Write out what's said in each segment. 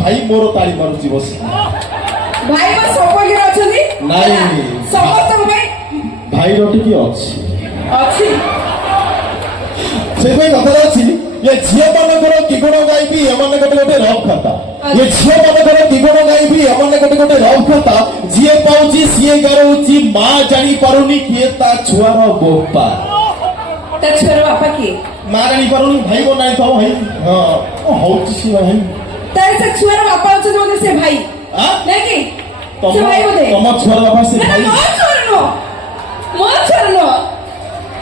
ଭାଇ ମୋର ତାଳି ମାରୁଛି ବସି। ଭାଇ ମୋ ସପକ୍ଷରେ ଅଛନ୍ତି ନାଇଁ ସମସ୍ତଙ୍କ ପାଇଁ ଭାଇର ଟିକେ ଅଛି ଅଛି ସେଇପାଇଁ କଥାରେ ଅଛି ଏ ଝିଅ ମାନଙ୍କର କି ଗୁଣ ଗାଇବି ଏମାନେ ଗୋଟେ ଗୋଟେ ରଫ ଖାତା ଏ ଝିଅ ମାନଙ୍କର କି ଗୁଣ ଗାଇବି ଏମାନେ ଗୋଟେ ଗୋଟେ ରଫ ଖାତା ଯିଏ ପାଉଛି ସିଏ ଗାରଉଛି ମା ଜାଣି ପାରୁନି କିଏ ତା ଛୁଆର ବୋପା ତା ଛୁଆର ବାପା କିଏ ମା ଜାଣି ପାରୁନି ଭାଇ କଣ ଜାଣି ଥାଉ ଭାଇ ହଁ ହଉଛି ସେ ଭାଇ ତାହେଲେ ତା ଛୁଆର ବାପା ଅଛନ୍ତି ବୋଧେ ସେ ଭାଇ ନାଇଁ କି ସେ ଭାଇ ବୋଧେ ତମ ଛୁଆର ବାପା ସେ ଭାଇ ମୋ ଛୁଆର ନୁହଁ ମୋ ଛୁଆର ନୁହଁ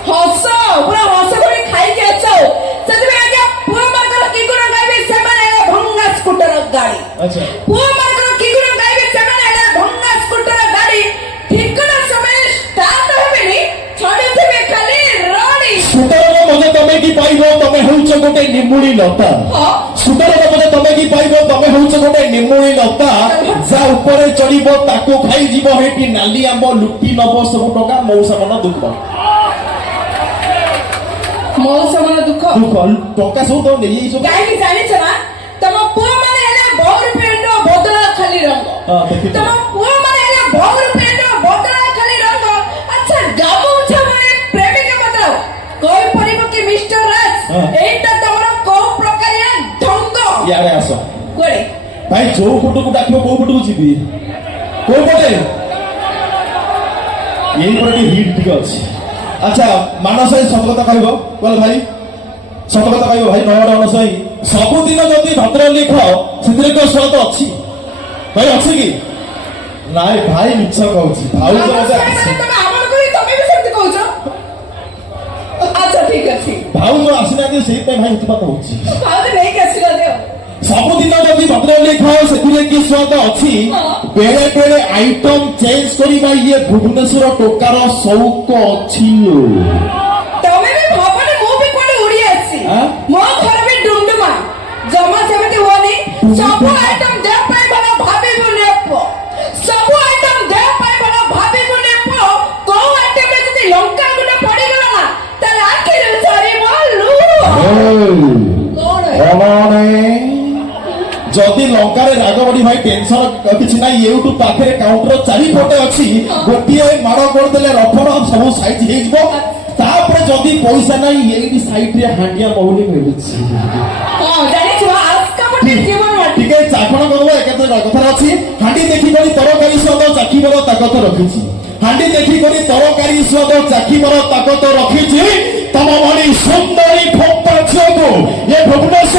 ହସ ପୁରା ହସ କରି ଖାଇକି ଆସ ସେଥିପାଇଁ ଆଜ୍ଞା ପୁଅ ମାନଙ୍କର କି ଗୁଣ ଗାଇବେ ସେମାନେ ଭଙ୍ଗା ସ୍କୁଟର ଗାଡି ଆଚ୍ଛା ପୁଅ ମାନଙ୍କର କି ଗୁଣ ଗାଇବେ ସେମାନେ ଭଙ୍ଗା ସ୍କୁଟର ଗାଡି ଠିକଣା ସମୟ ଷ୍ଟାର୍ଟ ହେବେନି ଛଡିଥିବେ ଖାଲି ରଡି ସ୍କୁଟରର ମଜା ତମେ କି ପାଇବ ତମେ ହଉଛ ଗୋଟେ ନିମୁଳି ଲତା ସ୍କୁଟରର ମଜା ତମେ କି ପାଇବ ତମେ ହଉଛ ଗୋଟେ ନିମୁଳି ଲତା ଯା ଉପରେ ଚଢିବ ତାକୁ ଖାଇଯିବ ହେଠି ନାଲି ଆମ୍ବ ଲୁଟି ନବ ସବୁ ଟଙ୍କା ମଉସା ମନ ଦୁଃଖ ମଉସା ମନ ଦୁଃଖ ଟଙ୍କା ସବୁ ତ ନେଇଯାଇଛ କାହିଁକି ଜାଣିଛ ନା ତମ ପୁଅ ମାନେ ହେଲେ ବହୁ ପେଣ୍ଟ ବଦଳା ଖାଲି ରଙ୍ଗ ତମ ପୁଅ ମାନେ ହେଲେ ବହୁ ପେଣ୍ଟ ବଦଳା ଖାଲି ରଙ୍ଗ ଆଚ୍ଛା ଗାମୁଛା ମାନେ ପ୍ରେମିକା ବଦଳାଅ କହିପାରିବ କି ମିଷ୍ଟର ରାଜ ଏଇଟା ତମର କୋଉ ପ୍ରକାରିଆ ଢଙ୍ଗ ଇଆଡେ ଆସ କୁଆଡେ ଭାଇ ଯୋଉ ପଟକୁ ଡାକିବ କୋଉ ପଟକୁ ଯିବି କୋଉ ପଟେ ଏଇ ପଟେ ହିଟ୍ ଟିକେ ଅଛି আচ্ছা ମାନସ ଭାଇ ସତ କଥା କହିବ କହିଲ ଭାଇ ସତ କଥା କହିବ ଭାଇ ନୟାଗଡ଼ ମାନସ ଭାଇ ସବୁଦିନ ଯଦି ଭଦ୍ର ଲେଖ ସେଥିରେ କୋଉ ସ୍ୱାଦ ଅଛି ଭାଇ ଅଛି କି ନାଇଁ ଭାଇ ମିଛ କହୁଛି ଭାଉଜ ମତେ ଭାଉଜ ଆସିନାହାନ୍ତି ସେଇଥିପାଇଁ ଭାଇ ଉତ୍ପାତ ହଉଛି ସବୁଦିନ ଯଦି ଭଦ୍ର ଲେଖ ସେଥିରେ କି ସ୍ୱାଦ ଅଛି ବେଳେ ବେଳେ ଆଇଟମ ଚେଞ୍ଜ କରିବା ଇଏ ଭୁବନେଶ୍ୱର ଟୋକାର ସଉକ ଅଛି ତମେ ବି ଭାବନି ମୁଁ ବି କୁଆଡେ ଉଡି ଆସିଛି ମୋ ଘର ବି ଡୁମଡୁମା ଜମା ସେମିତି ହୁଅନି ସବୁ ଆଇଟମ ଦେହ ପାଇଁ ଭଲ ଭାବିବୁନି ପୁଅ ସବୁ ଆଇଟମ ଦେହ ପାଇଁ ଭଲ ଭାବିବୁନି ପୁଅ କୋଉ ଆଇଟମରେ ଯଦି ଲଙ୍କା ଗୁଣ୍ଡ ପଡିଗଲା ନା ତାହେଲେ ଆଖିରେ ସରିବ ଲୁହ ଯଦି ଲଙ୍କାରେ ରାଗ ବଢି ଭାଇ ଟେନସନ କିଛି ନାହିଁ ୟୁଟ୍ୟୁବ ପାଖରେ କାଉଣ୍ଟର ଚାରିପଟେ ଅଛି ଗୋଟିଏ ମାଡ଼ କରିଦେଲେ ରଫର ସବୁ ସାଇଜ ହେଇଯିବ ତାପରେ ଯଦି ପଇସା ନାହିଁ ଏଇଠି ସାଇଡରେ ହାଣ୍ଡିଆ ମହୁଲି ମିଳୁଛି ଟିକେ ଚାଖଣ କରିବ ଏକାଥରେ କଥାରେ ଅଛି ହାଣ୍ଡି ଦେଖିକରି ତରକାରୀ ସ୍ୱାଦ ଚାଖିବାର ତାକତ ରଖିଛି ହାଣ୍ଡି ଦେଖିକରି ତରକାରୀ ସ୍ୱାଦ ଚାଖିବାର ତାକତ ରଖିଛି